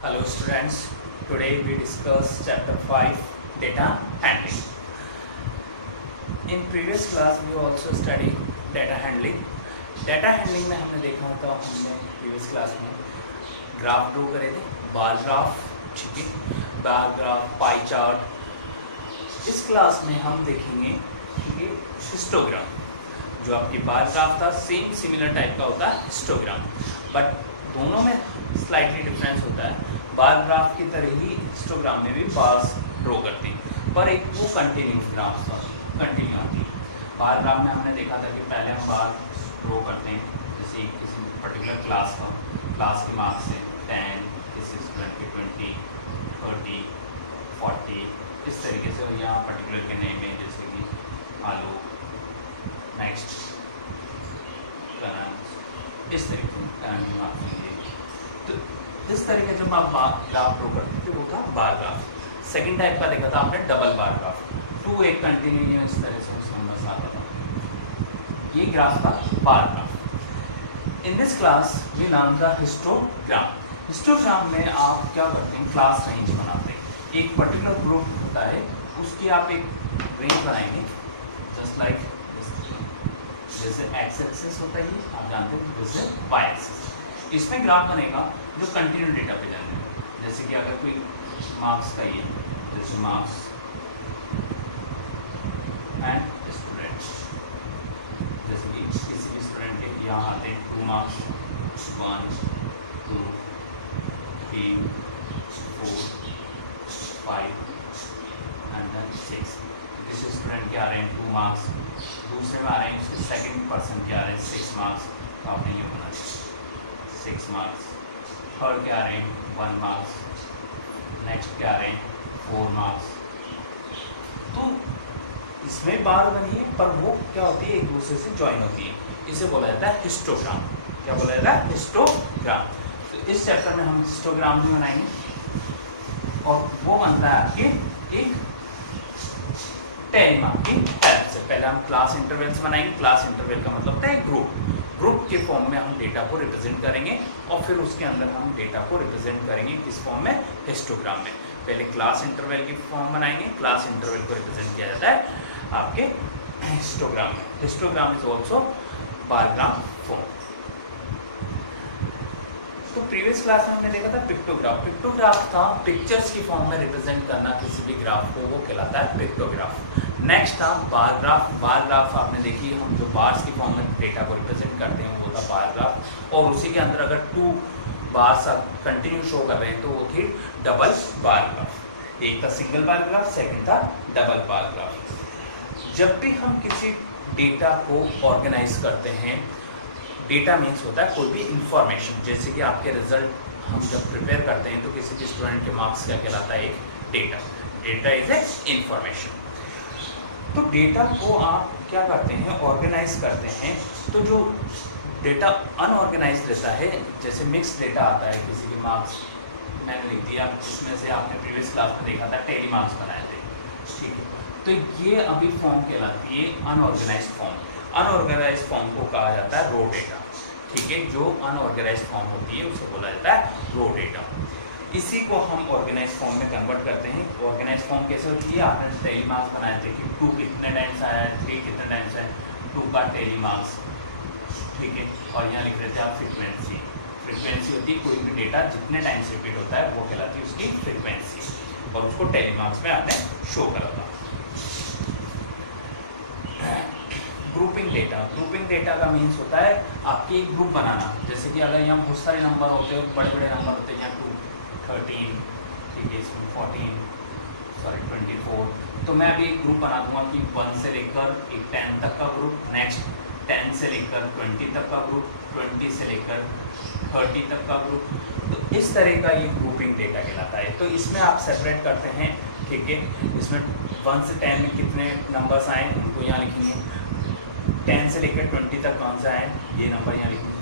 Hello students, today we discuss chapter 5 data handling. In previous class we also studied data handling. Data handling में हमने देखा था, हमने previous class में graph draw करे थे, बार ग्राफ, ठीक है, बार ग्राफ, पाई चार्ट। इस क्लास में हम देखेंगे कि हिस्टोग्राम, जो आपकी बार ग्राफ था सेम सिमिलर टाइप का होता है हिस्टोग्राम, बट दोनों में स्लाइटली डिफरेंस होता है। बार ग्राफ की तरह ही हिस्टोग्राम में भी बार्स ड्रॉ करते हैं, पर एक वो कंटिन्यूस ग्राफ था, कंटिन्यू आती है। बार ग्राफ में हमने देखा था कि पहले हम बार ड्रॉ करते हैं, जैसे किसी पर्टिकुलर क्लास का, क्लास के मार्क्स से 10, दिस इज 20, 30, 40, इस तरीके से। और यहाँ पर्टिकुलर के नेम है, जैसे कि आलू, नेक्स्ट, इस तरीके से। तो इस तरीके जब आप ग्राफ ड्रॉ करते थे वो था बार ग्राफ। सेकंड टाइप का देखा था आपने डबल बार ग्राफ, टू एक कंटिन्यूस इस तरह से उसके अंदर आता था, ये ग्राफ था bar graph. In this class we learn the histogram. Histogram में आप क्या करते हैं, क्लास रेंज बनाते हैं। एक पर्टिकुलर ग्रुप होता है, उसकी आप एक रेंज बनाएंगे, जस्ट लाइक जैसे एक्स एक्सिस होता है, आप जानते हैं, जैसे वाई एक्सिस। इसमें ग्राफ बनेगा जो कंटिन्यू डेटा पे जाने, जैसे कि अगर कोई मार्क्स का ये, जैसे मार्क्स एंड स्टूडेंट, जैसे कि किसी भी स्टूडेंट के यहाँ आते हैं 2 मार्क्स, 1, 2, 3, 4, 5 एंड देन 6। किसी स्टूडेंट के आ रहे हैं 2 मार्क्स, दूसरे में आ रहे हैं उसके सेकंड पर्सन के आ रहे हैं 6 मार्क्स, तो आपने ये बना दिया 6 मार्क्स। थर्ड के आ रहे हैं 1 मार्क्स, नेक्स्ट के आ रहे हैं 4 मार्क्स। तो इसमें बार बनी है, पर वो क्या होती है, एक दूसरे से ज्वाइन होती है। इसे बोला जाता है हिस्टोग्राम। क्या बोला जाता है, हिस्टोग्राम। तो इस चैप्टर में हम हिस्टोग्राम भी बनाएंगे, और वो बनता है आपके एक टेलीमार्क की हेल्प से। पहले हम क्लास इंटरवल्स बनाएंगे। क्लास इंटरवल का मतलब होता है ग्रुप के फॉर्म में हम डेटा को रिप्रेजेंट करेंगे, और फिर उसके अंदर हम डेटा को रिप्रेजेंट करेंगे किस फॉर्म में, हिस्टोग्राम में। पहले क्लास इंटरवल की फॉर्म बनाएंगे, क्लास इंटरवल को रिप्रेजेंट किया जाता है आपके हिस्टोग्राम में। Histogram is also bar graph form. तो प्रीवियस क्लास में हमने देखा था पिक्टोग्राफ। पिक्टोग्राफ था पिक्चर्स की फॉर्म में रिप्रेजेंट करना किसी भी ग्राफ को, वो कहलाता है पिक्टोग्राफ। नेक्स्ट था बार ग्राफ। बार ग्राफ आपने देखी, हम जो बार्स की फॉर्म में डेटा को रिप्रेजेंट करते हैं वो था बार ग्राफ, और उसी के अंदर अगर 2 बार्स कंटिन्यू शो कर रहे हैं तो वो थी डबल बार ग्राफ। एक था सिंगल बार ग्राफ, सेकंड था डबल बार ग्राफ। जब भी हम किसी डेटा को ऑर्गेनाइज करते हैं, डेटा मीन्स होता है कोई भी इंफॉर्मेशन, जैसे कि आपके रिजल्ट हम जब प्रिपेयर करते हैं तो किसी भी स्टूडेंट के मार्क्स क्या कहलाता है, एक data. Data is a information. तो डेटा को आप क्या करते हैं, ऑर्गेनाइज करते हैं। तो जो डेटा अनऑर्गेनाइज रहता है, जैसे मिक्स डेटा आता है, किसी के मार्क्स मैंने लिख दिया, इसमें से आपने प्रीवियस क्लास में देखा था टेली मार्क्स बनाए थे, ठीक है। तो ये अभी फॉर्म कहलाती है अनऑर्गेनाइज फॉर्म। अनऑर्गेनाइज फॉर्म को कहा जाता है रो डेटा, ठीक है। जो अनऑर्गेनाइज फॉर्म होती है उसे बोला जाता है रो डेटा। इसी को हम ऑर्गेनाइज फॉर्म में कन्वर्ट करते हैं। ऑर्गेनाइज फॉर्म कैसे होती है, आपने टेली मार्क्स बनाए थे कि 2 कितने टाइम्स आया है, 3 कितने टाइम्स है, 2 का टेली मार्क्स, ठीक है। और यहाँ लिख रहे थे आप फ्रीक्वेंसी। फ्रीक्वेंसी होती है कोई भी डेटा जितने टाइम्स रिपीट होता है वो कहलाती है उसकी फ्रीक्वेंसी, और उसको टेली मार्क्स में आपने शो करा था। Grouping data. ग्रुपिंग डेटा का मीन्स होता है आपकी एक ग्रुप बनाना। जैसे कि अगर यहाँ बहुत सारे नंबर होते हैं, बड़े बड़े नंबर होते हैं, यहाँ 2, 13, ठीक है, इसमें 24, तो मैं अभी एक ग्रुप बना दूंगा कि 1 से लेकर एक 10 तक का ग्रुप, नेक्स्ट 10 से लेकर 20 तक का ग्रुप, 20 से लेकर 30 तक का ग्रुप। तो इस तरह का ये ग्रुपिंग डेटा कहलाता है। तो इसमें आप सेपरेट करते हैं, ठीक है। इसमें 1 से 10 में कितने नंबर्स आए उनको यहाँ लिखेंगे, 10 से लेकर 20 तक कौन सा है, ये नंबर यहाँ लिखेंगे।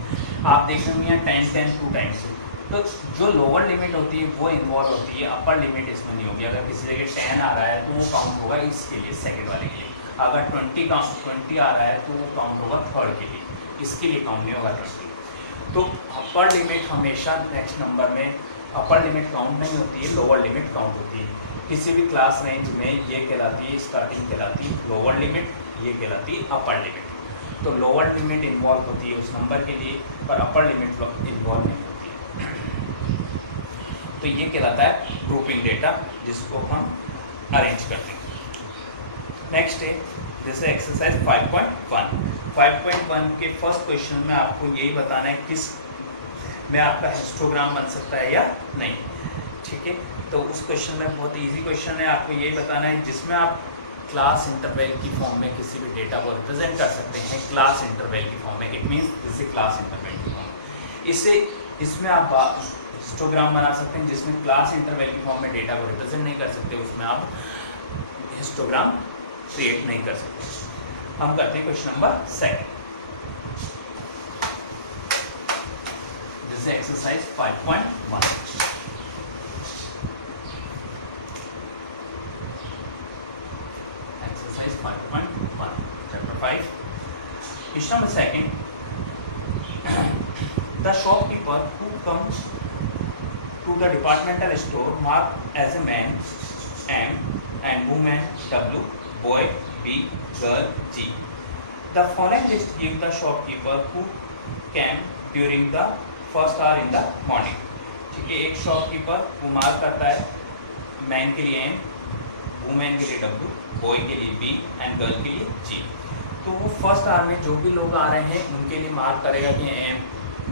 आप देख रहे हैं यहाँ 10, 10 2 टाइम्स। तो जो लोअर लिमिट होती है वो इन्वॉल्व होती है, अपर लिमिट इसमें नहीं होगी। अगर किसी जगह 10 आ रहा है तो वो काउंट होगा इसके लिए, सेकंड वाले के लिए। अगर 20 आ रहा है तो वो काउंट होगा थर्ड के लिए, इसके लिए काउंट नहीं होगा 20। तो अपर लिमिट हमेशा नेक्स्ट नंबर में अपर लिमिट काउंट नहीं होती है, लोअर लिमिट काउंट होती है। किसी भी क्लास रेंज में ये कहलाती है स्टार्टिंग कहलाती है लोअर लिमिट, ये कहलाती है अपर लिमिट। तो लोअर लिमिट इन्वॉल्व होती है उस नंबर के लिए, पर अपर लिमिट इन्वॉल्व नहीं होती है। तो ये कहलाता है ग्रुपिंग डेटा, जिसको हम अरेंज करते हैं। नेक्स्ट है जैसे एक्सरसाइज 5.1। 5.1 के फर्स्ट क्वेश्चन में आपको यही बताना है किस में आपका हिस्टोग्राम बन सकता है या नहीं, ठीक है। तो उस क्वेश्चन में बहुत इजी क्वेश्चन है, आपको यही बताना है जिसमें आप क्लास इंटरवल की फॉर्म में किसी भी डेटा को रिप्रेजेंट कर सकते हैं। क्लास इंटरवल की फॉर्म में, इट मीन्स जैसे क्लास इंटरवल की फॉर्म, इसमें आप हिस्टोग्राम बना सकते हैं। जिसमें क्लास इंटरवल की फॉर्म में डेटा को रिप्रेजेंट नहीं कर सकते, उसमें आप हिस्टोग्राम क्रिएट नहीं कर सकते। हम करते हैं क्वेश्चन नंबर 2, जैसे exercise 5.1। Exercise 5.1 chapter 5, question number 2। The shopkeeper who comes to the departmental store marked as a man M and woman W, boy B, girl G. The following list gives the shopkeeper who came during the first hour in the morning. ठीक है, एक shopkeeper वो mark करता है man के लिए M, women के लिए W, बॉय के लिए B एंड गर्ल के लिए G। तो वो फर्स्ट आवर में जो भी लोग आ रहे हैं उनके लिए मार्क करेगा कि M,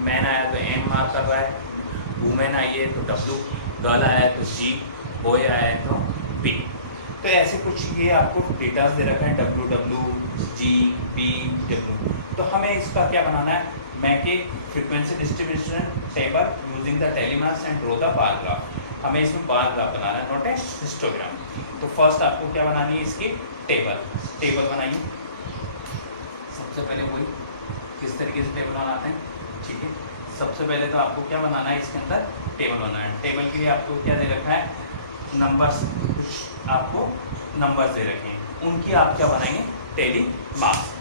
मैन आया तो M मार्क कर रहा है, वुमेन आई है तो W, गर्ल आया है तो G, बॉय आया है तो B। तो ऐसे कुछ ये आपको डेटास दे रखा है W, G, B, W। तो हमें इसका क्या बनाना है, make a frequency distribution table using the tally marks and draw the bar graph. हमें इसमें बार ग्राफ बनाना है, नॉट ए हिस्टोग्राम। तो फर्स्ट आपको क्या बनानी है, इसकी टेबल बनाइए। सबसे पहले वही किस तरीके से टेबल बनाते हैं, ठीक है। सबसे पहले तो आपको क्या बनाना है, इसके अंदर टेबल बनाना है। टेबल के लिए आपको क्या दे रखा है, नंबर्स, कुछ आपको नंबर्स दे रखे हैं, उनकी आप क्या बनाएंगे, टेली मार्क्स।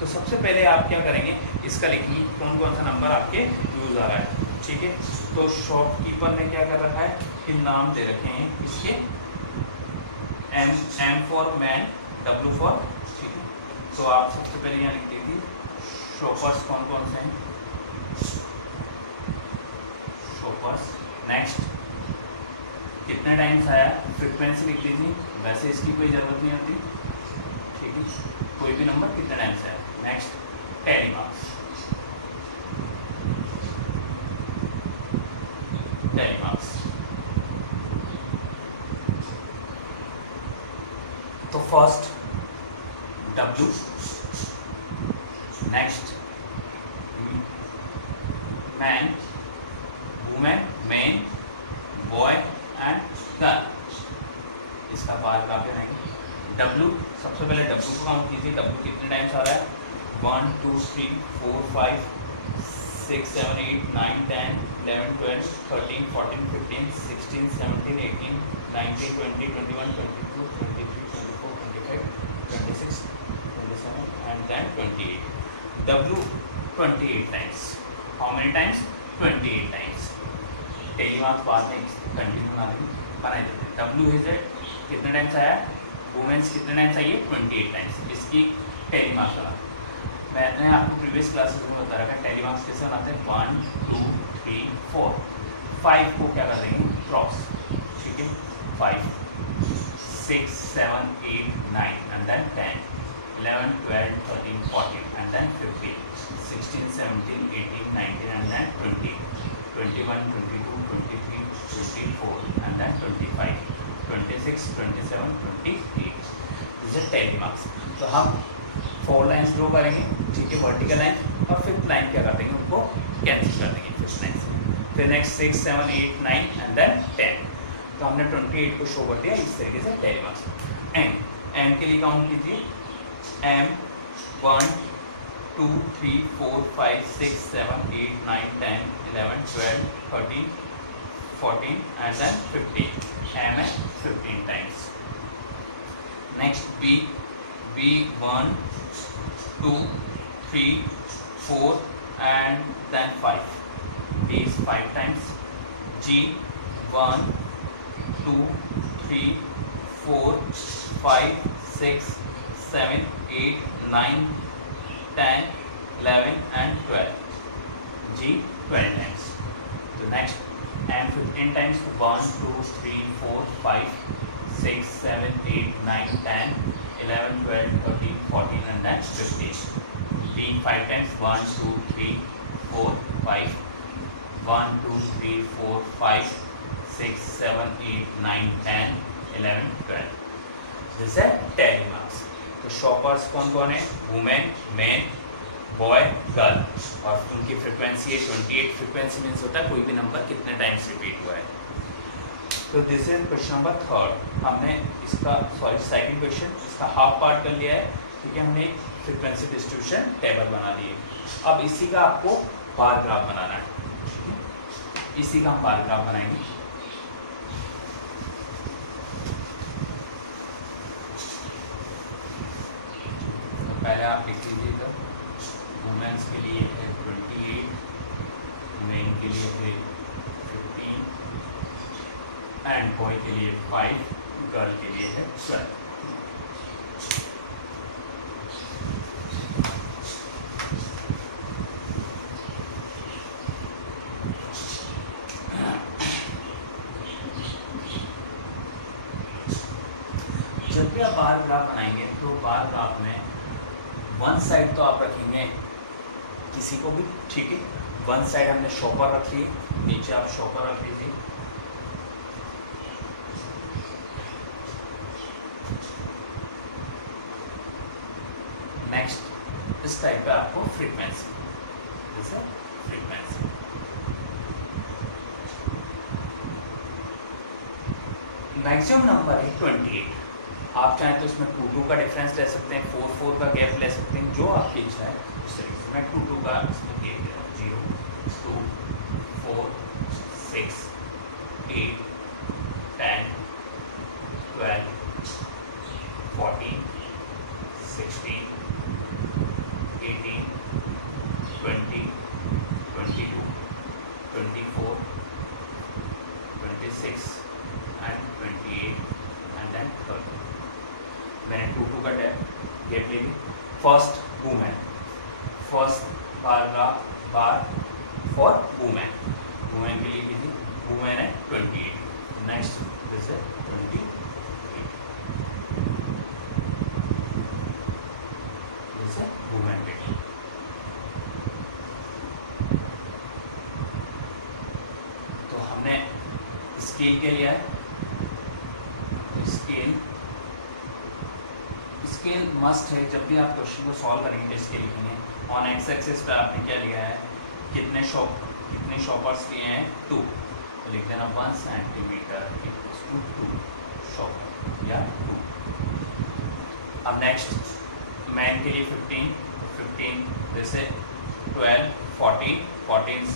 तो सबसे पहले आप क्या करेंगे, इसका लिखेंगे कौन कौन सा नंबर आपके यूज आ रहा है, ठीक है। तो शॉपकीपर ने क्या कर रखा है कि नाम दे रखे हैं इसके M for man, W for, ठीक है। तो आप सबसे पहले यहाँ लिख दीजिए शॉपर्स कौन कौन से हैं, शॉपर्स। नेक्स्ट कितने टाइम्स आया, फ्रीक्वेंसी लिख दीजिए, वैसे इसकी कोई ज़रूरत नहीं होती, ठीक है। कोई भी नंबर कितने टाइम्स आया। नेक्स्ट टेली मार्क्स, तो first W, next man, women, main, boy and girl. इसका बार ग्राफ बनाएंगे। W, सबसे पहले W को काउंट कीजिए, W कितने टाइम्स आ रहा है, 1 2 3 4 5 6 7 8 9 10 11 12 13 14 15 16 17 18 19 20 21 22 23 24 25 26 27 and then 28. W 28 times. How many times? 28 times. Telemarks बाद में कंटिन्यू बनाए देते हैं। W इज कितने टाइम्स आया है, वुमेन्स कितने टाइम्स आई है, 28 टाइम्स। इसकी टेलीमार्क्स बना, मैंने आपको प्रीवियस क्लासेस में बता रखा है टेलीमार्क्स कैसे बनाते हैं, 1 2 3 4 5 को क्या कर देंगे, क्रॉस, ठीक है। 5 6 7 8 9 and then 10 11 12 13 14 and then 15 16 17 18 19 and then 20 21 22 23 24 and then 25 26 27 28। This is tally marks. तो हम 4 लाइन्स ड्रॉ करेंगे, ठीक है, वर्टिकल लाइन, और फिफ्थ लाइन क्या कर देंगे, उनको कैंसिल कर देंगे फिफ्थ लाइन से। फिर नेक्स्ट 6 7 8 9 एंड देन 10। तो हमने 28 को शो कर दिया इस तरीके से टेलीमार्क्स। एम के लिए काउंट कीजिए, M 1 2 3 4 5 6 7 8 9 10 11 12 13 14 and then 15. M है 15 times. Next B 1 2 3 4 and then 5. B is 5 times. G 1 2 3 4 5 6 7 8 9 10 11 and 12. G 20 times. So next M 15 times. 1 2 3 4 5 6 7 8 9 10 11 12 13 14 and then 15. D 5 times. 1 2 3 4 5 1 2 3 4 5 6 7 8 9 10 11 12. This है टेली मार्क्स. तो शॉपर्स कौन कौन है? Women, man, boy, girl, और उनकी frequency है 28. Frequency means होता है कोई भी नंबर कितने टाइम्स रिपीट हुआ है. तो दिस इज क्वेश्चन नंबर 3. हमने इसका सेकंड क्वेश्चन इसका हाफ पार्ट कर लिया है. ठीक है, हमने फ्रिक्वेंसी डिस्ट्रीब्यूशन टेबल बना ली है. अब इसी का आपको बार ग्राफ बनाना है. इसी का हम बार ग्राफ बनाएंगे. तो पहले आप लिख लीजिएगा. वुमेन्स के लिए है 28, मेन के लिए है 15 एंड बॉय के लिए 5, गर्ल के लिए है 12. जब भी आप बार ग्राफ बनाएंगे तो बार ग्राफ में वन साइड तो आप रखेंगे किसी को भी. ठीक है, वन साइड हमने शॉपर रख ली, नीचे आप शॉपर रख लीजिए. नेक्स्ट इस टाइप पे आपको फ्रीक्वेंसी, जैसे फ्रीक्वेंसी मैक्सिमम नंबर है 28. आप चाहें तो इसमें 2 का डिफरेंस ले सकते हैं, 4 का गैप ले सकते हैं, जो आपकी इच्छा है उस तरीके से. मैं 2 का इसमें गैप ले रहा हूँ. 0 2 4 6 8 10 12 14 16 18 20 22 24 26 and 28 and then 30. मैंने 2 का गैप ले ली. First women, first paragraph bar for women. Women के लिए कीजिए. वुमेन है 28. नेक्स्ट दिस है 28. दिस है वुमेन के लिए. तो हमने स्केल के लिया है. स्केल मस्ट है. जब भी आप क्वेश्चन को सॉल्व करेंगे तो स्केल लिखेंगे. ऑन एक्स एक्सिस पे आपने क्या लिया है, कितने शॉपर्स लिए हैं 2, तो लिख देना 1 सेंटीमीटर इक्वल्स टू 2 शॉपर या 2. अब नेक्स्ट मैन के लिए 15 जैसे 12 14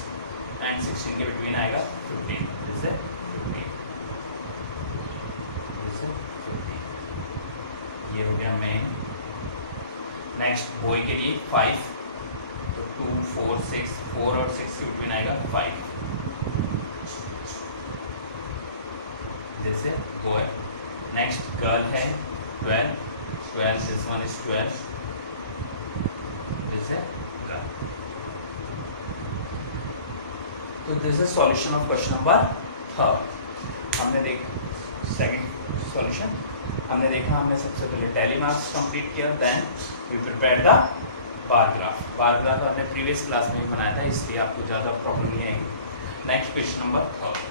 एंड 16 के बिटवीन आएगा 15 जैसे 15. ये हो गया मेन. नेक्स्ट बॉय के लिए 5, तो 2 4 6 4 और 6 के बिटवीन आएगा 5 जैसे बॉय. नेक्स्ट गर्ल है 12 दिस वन इज 12 जैसे गर्ल. तो this is solution of question number 3. हमने सेकंड सॉल्यूशन हमने देखा. हमने सबसे पहले टेली मार्क्स कंप्लीट किया, then we prepare the bar graph. Bar graph हमने प्रीवियस क्लास में भी बनाया था, इसलिए आपको ज़्यादा प्रॉब्लम नहीं आएगी. Next question number 3.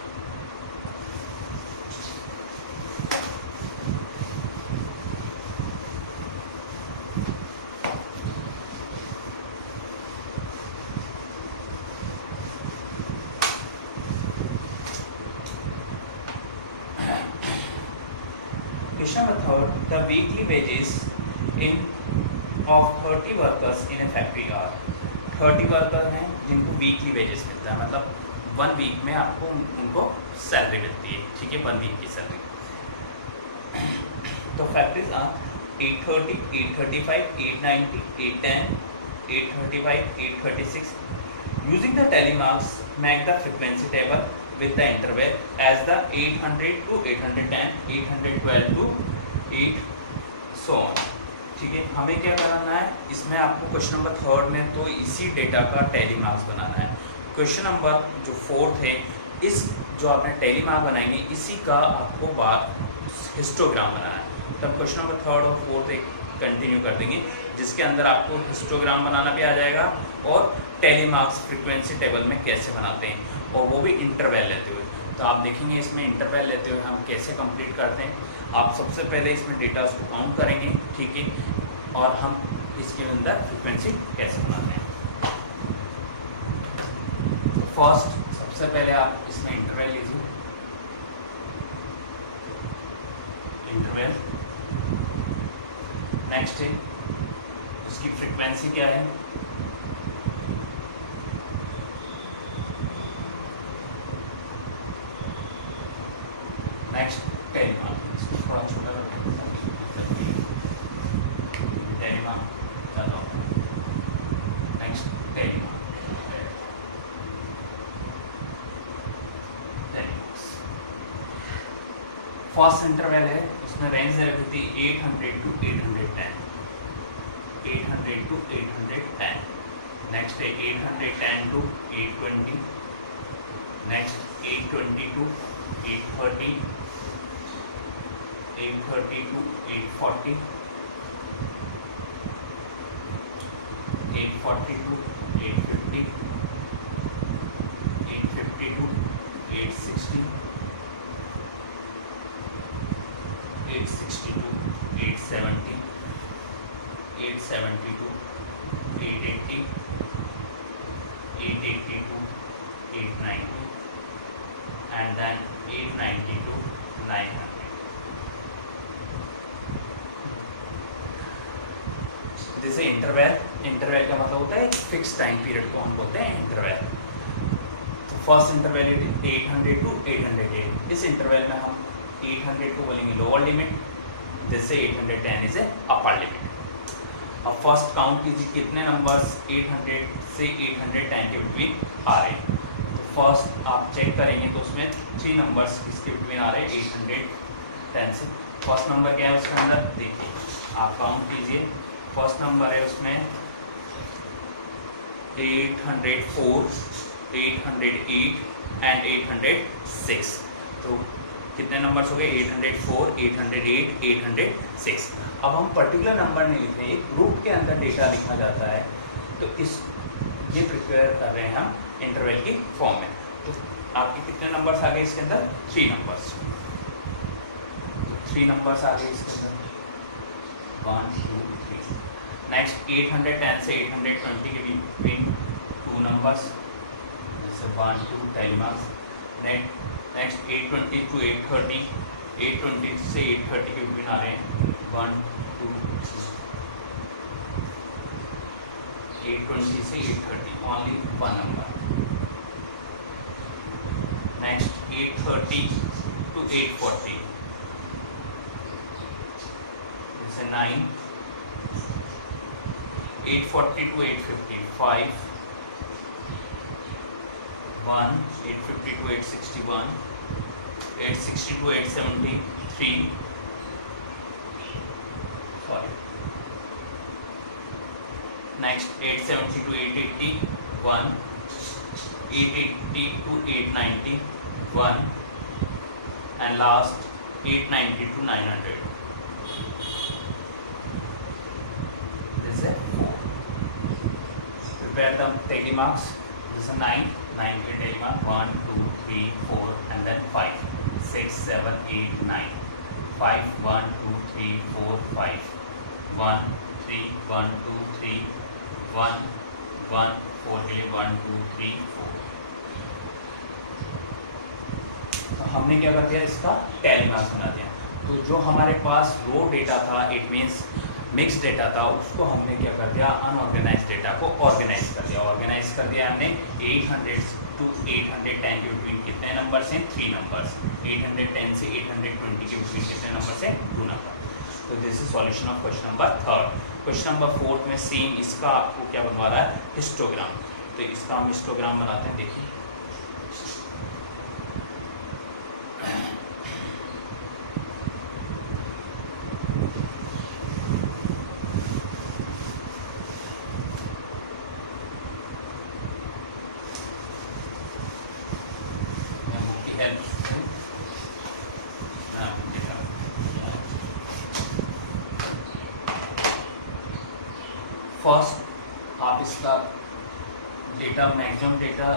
Question number 3. The weekly wages of 30 workers in a factory are. 30 worker हैं जिनको वीकली वेजेस मिलता है, मतलब 1 वीक में आपको उनको सैलरी मिलती है. ठीक है, 1 वीक की सैलरी. तो factories are 830, 835, 890, 810, 835, 836. Using the tally marks, make the frequency table with the interval as the 800 to 810, 812 to 8 so on. ठीक है, हमें क्या कराना है इसमें आपको क्वेश्चन नंबर 3 में तो इसी डेटा का टैली मार्क्स बनाना है। क्वेश्चन नंबर जो 4 है इस जो आपने टैली मार्क बनाएंगे इसी का आपको बाद हिस्टोग्राम बनाना है। तब क्वेश्चन नंबर 3 और 4 एक कंटिन्यू कर देंगे जिसके अंदर आपको हिस्टोग्राम बनाना भी आ जाएगा और टैली मार्क्स फ्रीक्वेंसी टेबल में कैसे बनाते हैं और वो भी इंटरवल लेते हुए। तो आप देखेंगे इसमें इंटरवल लेते हुए हम कैसे कंप्लीट करते हैं। आप सबसे पहले इसमें डेटा उसको काउंट करेंगे, ठीक है, और हम इसके अंदर फ्रीक्वेंसी कैसे बनाते हैं। फर्स्ट सबसे पहले आप इसमें इंटरवल लीजिए, इंटरवल। नेक्स्ट है उसकी फ्रीक्वेंसी क्या है, नेक्स्ट टैली मार्क, थोड़ा छोटा टैली मार्क, चलो next tally mark, tally marks. First interval है उसमें रेंज दे रखी थी 800 to 810, 800 to 810। नेक्स्ट है 810 to 820, next 820 to 830, 830 to 840, 840 to 850, 850 to 860, 860 to 870, 870 to 880, 880 to 890, and then 890 to 900। जैसे इंटरवल, इंटरवल का मतलब होता है एक फिक्स टाइम पीरियड को हम बोलते हैं इंटरवल। तो फर्स्ट इंटरवल 800 to 808। इस इंटरवल में हम 800 को बोलेंगे लोअर लिमिट, जैसे 810 इज ए अपर लिमिट। अब फर्स्ट काउंट कीजिए कितने नंबर्स 800 से 810 के बिटवीन आ रहे हैं। तो फर्स्ट आप चेक करेंगे तो उसमें 3 नंबर्स किसके बिटवीन आ रहे हैं 810 से। फर्स्ट नंबर क्या है उसके अंदर देखिए, आप काउंट कीजिए। फर्स्ट नंबर है उसमें 804, 808 एंड 806। तो कितने नंबर्स हो गए 804, 808, 806। अब हम पर्टिकुलर नंबर नहीं लिख रहे हैं, एक ग्रुप के अंदर डेटा लिखा जाता है। तो इस ये प्रिपेयर कर रहे हैं हम इंटरवल की फॉर्म में। तो आपके कितने नंबर्स आ गए इसके अंदर 3 नंबर्स। 3 नंबर्स आ गए इसके अंदर 1 2 3। नेक्स्ट 810 से 820 के बिटवीन 2 नंबर्स, जैसे 1 2 टैली मार्क्स। नेक्स्ट 820 to 830, 820 से 830 के बिटवीन आ रहे हैं 1 2 3। 820 से 830 ओनली 1 नंबर। नेक्स्ट 830 to 840, जैसे 9। 840 to 850 5, 1, 850 to 861, 860 to 873, sorry. Next 870 to 880, 1, 880 to 890, 1, and last 890 to 900. This is 4. Prepare the tally marks. This is 9 के tally mark 1 2 3 4 and then 5 6 7 8 9 5 1 2 3 4 5 1 3 1 2 3 1 1 4 के लिए 1 2 3 4। तो हमने क्या कर दिया इसका टैली मार्क्स बना दिया। तो जो हमारे पास रो डेटा था, इट मीन्स मिक्स डेटा था, उसको हमने क्या कर दिया अनऑर्गेनाइज डेटा को ऑर्गेनाइज कर दिया। ऑर्गेनाइज कर दिया हमने 800 to 810 के बिटवीन कितने नंबर्स हैं 3 नंबर्स। 810 से 820 के बिटवीन कितने नंबर्स हैं 2 नंबर। तो this is solution of question number 3। Question number 4 में सेम इसका आपको क्या बनवा रहा है हिस्टोग्राम। तो इसका हम हिस्टोग्राम बनाते हैं। देखिए फर्स्ट आप इसका डेटा, मैक्सिमम डेटा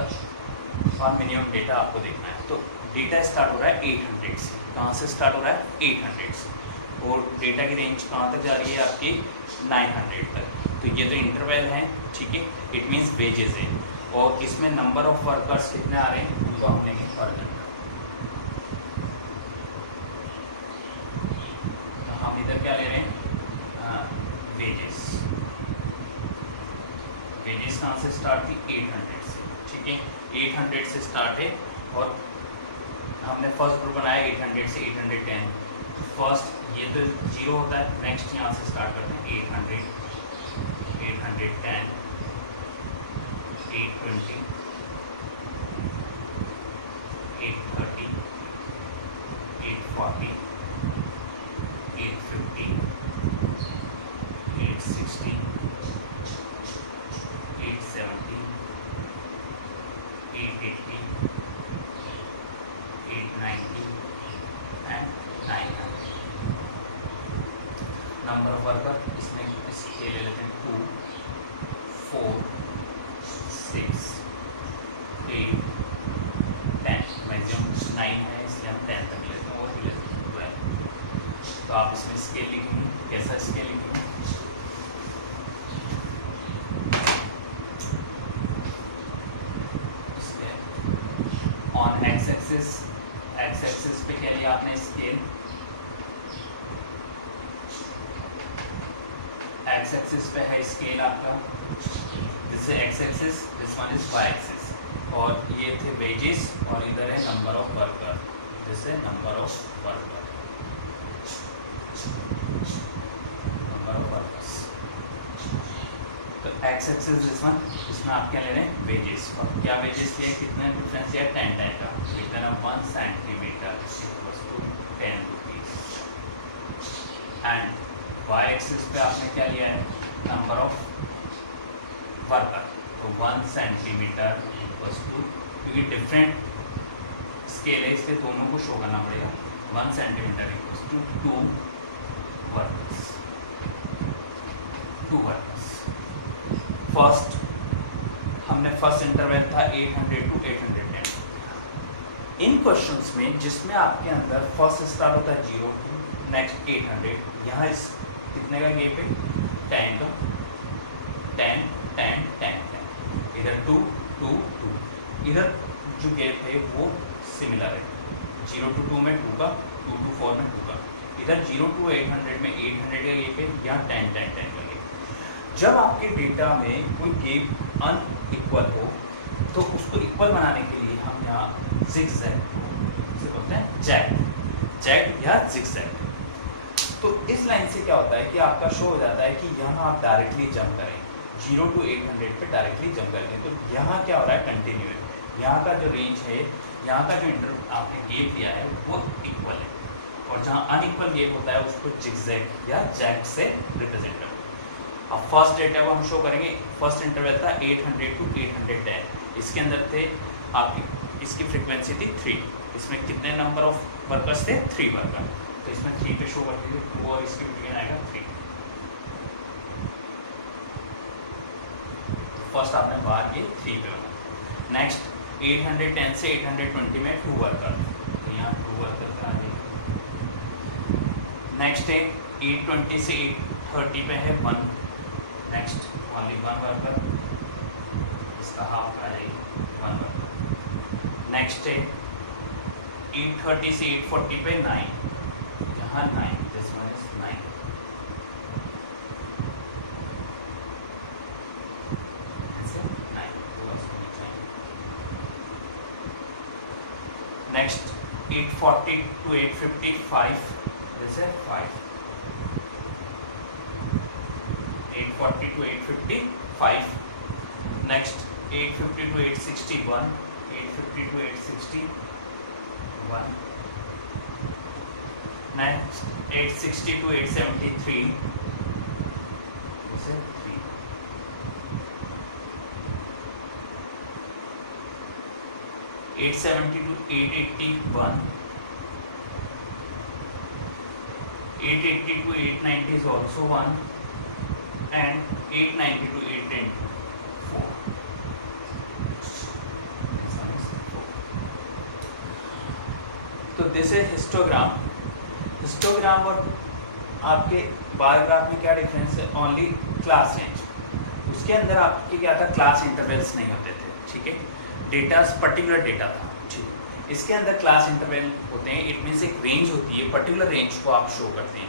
और मिनिमम डेटा आपको देखना है। तो डेटा स्टार्ट हो रहा है 800 से। कहाँ से स्टार्ट हो रहा है? 800 से। और डेटा की रेंज कहाँ तक जा रही है आपकी? 900 तक। तो ये तो इंटरवल है, ठीक है, इट मीन्स वेजेस है। और इसमें नंबर ऑफ वर्कर्स कितने आ रहे हैं उनको हम लेंगे पर घंटा। हम इधर क्या ले रहे हैं? वेजेस। वेजेस कहाँ से स्टार्ट थी? 800 से, ठीक है, 800 से स्टार्ट है। और हमने फर्स्ट ग्रुप बनाया 800 से 810। फर्स्ट ये तो 0 होता है, नेक्स्ट यहाँ से स्टार्ट करते हैं 800, 810, 820, 830, 840, 850, 860, 870, 880, 890 and 900। नंबर ऑफ वर्कर इसमें इसके ले लेते हैं 2, 4, 6, 8, 10। मैक्सिमम 9 है इसलिए हम 10 तक लेते हैं, और भी लेते हैं 12। तो आप इसमें स्केल लिखेंगे, कैसा स्केल लिखेंगे? ऑन एक्स एक्सिस पे क्या लिया आपने? स्केल। एक्स एक्सिस पे है स्केल आपका, दिस है X axis, this one is Y axis. और ये थे वेजेस और इधर है नंबर ऑफ वर्कर, दिस है number of worker, number of workers. तो एक्स एक्सिस दिस वन, इसमें आप क्या ले रहे हैं? वेजेस। और क्या वेजेस लिए? कितने डिफरेंस दिया? 10 टाइम का। कितना? 1 centimetre equals to 10 rupees. And Y axis पे आपने क्या लिया है? Number of worker. तो 1 सेंटीमीटर इक्वल्स टू, क्योंकि डिफरेंट स्केल है इसलिए दोनों को शो करना पड़ेगा। 1 centimetre equals to 2 workers, 2 workers. First हमने फर्स्ट इंटरवल था 800 टू 810। इन क्वेश्चंस में जिसमें आपके अंदर फर्स्ट स्टार्ट होता है 0, नेक्स्ट 800, यहाँ इस कितने का गैप है? 10 का, 10, 10, 10, 10। इधर 2, 2, 2। इधर जो गैप है वो सिमिलर है, 0 टू 2 में 2 का, 2 टू 4 में 2 का। इधर 0 टू 800 में 800 का गैप है, यहाँ 10, 10, 10 का गैप। जब आपके डेटा में कोई गैप अनइक्वल हो तो उसको इक्वल बनाने के लिए हम यहाँ जिगजैग से बोलते हैं, जैग या जिगजैग। तो इस लाइन से क्या होता है कि आपका शो हो जाता है कि यहाँ आप डायरेक्टली जंप करें, 0 टू 800 पे डायरेक्टली जंप करेंगे। तो यहाँ क्या हो रहा है? कंटिन्यू है। यहाँ का जो रेंज है, यहाँ का जो आपने गैप लिया है वो इक्वल है। और जहाँ अनइक्वल गैप होता है उसको जिगजैग या जैग से रिप्रेजेंट करते हैं। अब फर्स्ट डेटा वो हम शो करेंगे। फर्स्ट इंटरवल था 800 टू 810। इसके अंदर थे आपकी, इसकी फ्रीक्वेंसी थी 3। इसमें कितने नंबर ऑफ वर्कर्स थे? 3 वर्कर। तो इसमें 3 पे शो कर दीजिए, 2 और इसकी बिटवीन आएगा 3। फर्स्ट आपने बार ये 3 पे बना। नेक्स्ट 810 से 820 में 2 वर्कर, तो यहाँ 2 वर्कर का आ जाएगा। नेक्स्ट है 820 से 830 पे है 1। नेक्स्ट ओनली 1 वर्कर, इसका हाफ आ जाएगी 1 वर्कर। नेक्स्ट है 830 से 840 पे 9, यहाँ 9, this one is 9। Next 840 to 855, this is 5. 840 to 855. Next 850 to 861, 850 to 861. Next 860 to 873, this is 3. 870 to 881, 880 to 890 is also 1, and 890 to 810 4. तो दिस इज हिस्टोग्राम। हिस्टोग्राम और आपके bar graph में क्या डिफरेंस है? Only class range. उसके अंदर आपके क्या था, क्लास इंटरवल्स नहीं होते थे, ठीक है, डेटा पर्टिकुलर डेटा था, ठीक। इसके अंदर क्लास इंटरवल होते हैं, इट मीन्स एक रेंज होती है, पर्टिकुलर रेंज को आप शो करते हैं।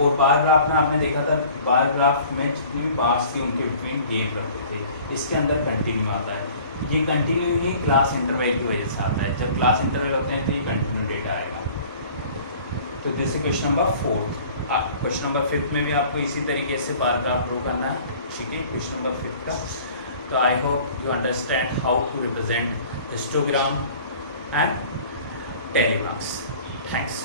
और बार ग्राफ में आपने देखा था, बार ग्राफ में जितनी भी बार्स थी उनके बिटवीन गैप रखते थे, इसके अंदर कंटिन्यू आता है। ये कंटिन्यू ही क्लास इंटरवल की वजह से आता है। जब क्लास इंटरवल होते हैं तो ये कंटिन्यू डेटा आएगा। तो this is question number 4। Question number 5 में भी आपको इसी तरीके से बार ग्राफ ड्रॉ करना है, ठीक है, क्वेश्चन नंबर 5 का। तो I hope you understand how to represent histogram and telegrams. Thanks.